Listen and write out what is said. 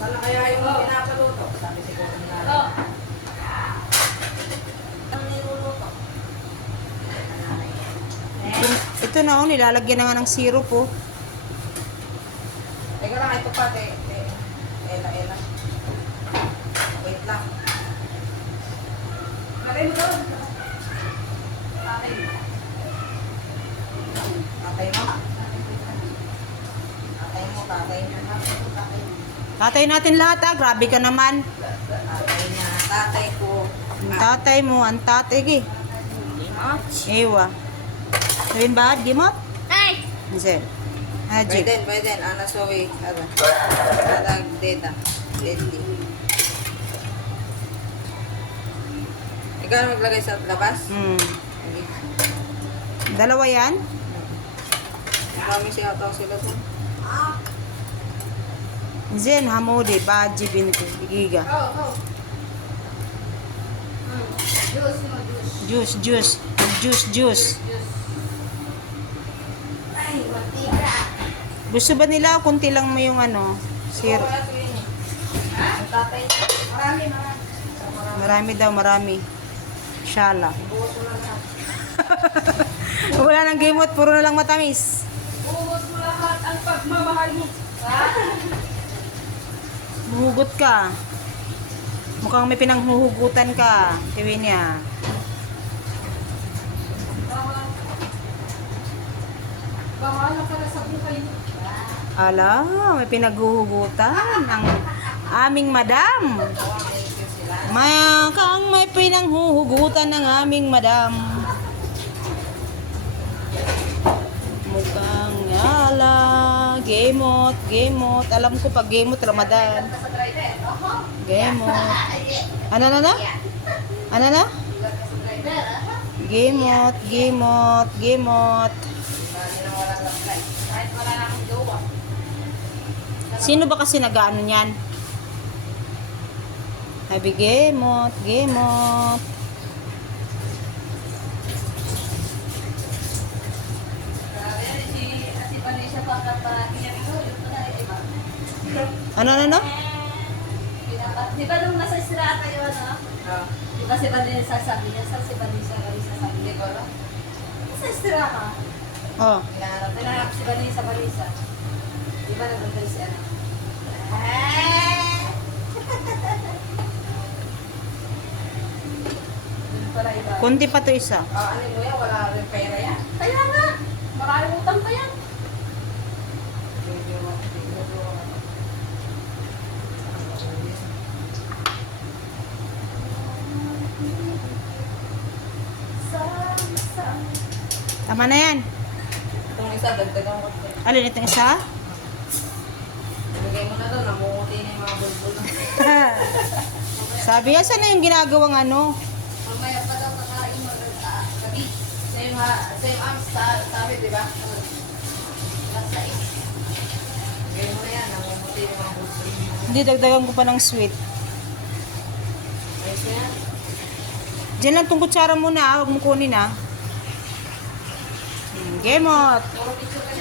Sana kaya yung pinapaluto? Sabi siguro nila. Ang niluluto. Ito na, oh, nilalagyan na nga ng syrup, oh. Teka lang, ito pa, Ela. Wait lang. Tatay mo doon. Tatay mo. Tatay mo. Tatay mo, tatay mo. Tatay natin lahat, ah. Grabe ka naman. Tatay niya, tatay ko. Ang tatay mo, ang tatay, gi. Ewa. Sabihin ba? Gimot? Ay! Kasi. Hajik. Pwede. Ana, sorry. Ada. Data. Deadly. Ikaw na maglagay sa labas? Okay. Dalawa yan? Marami siya ata sila to. Zen, hamudi, baji, binti, igiga. Juice mo, juice. Juice. Ay, matika. Gusto ba nila kunti lang mo yung ano, syrup? Ang tatay. Marami. Shala. Bukas mo lang lahat. Wala nang gamot, puro na lang matamis. Ubus mo lahat ang pagmamahal mo. Muhugot ka. Mukhang may pinanghuhugutan ka. Tiwi niya. Bahala ka na sa buhay mo. Ala, may pinaghuhugutan ng aming madam. May pinanghuhugutan ng aming madam. Mukhang ala, gemot. Alam ko pag gemot, Ramadan. Sa driver, oho. Gemot. Ano na? Sa driver, Gemot. kahit wala na akong jowa. Sino ba kasi nag-ano niyan? Sabi, gemot. Si Panisha pa kapag kinabito, yun pa na iba. Ano? Di ba nung nasa Israel kayo, ano? Di ba si Vanessa sabi niya, saan si Vanessa sabi niya, ko, no? Nasa Israel ka? Oh. Pinarap si Vanessa. Di ba nagpunta si ano? Doon pala iba. Kunti pa to isa. Ano mo yan? Wala rin pera yan. Kaya nga, maraming utang pa yan. Tama na yan. Itong isa, dagdagan ko. Alin itong isa? Ibigay mo na doon, namumuti na yung mga bulbul. Sabi yan, saan na yung ginagawang ano? Mamaya pa daw kakain mo. Gabi. Same arms, sabi, di ba? Last size. Ibigay mo na yan, namumuti yung mga bulbul. Hindi, dagdagan ko pa ng sweet. Ayos na yan. Diyan lang tong kutsara muna, huwag mo kunin, ah. Gemot. Puro picture ka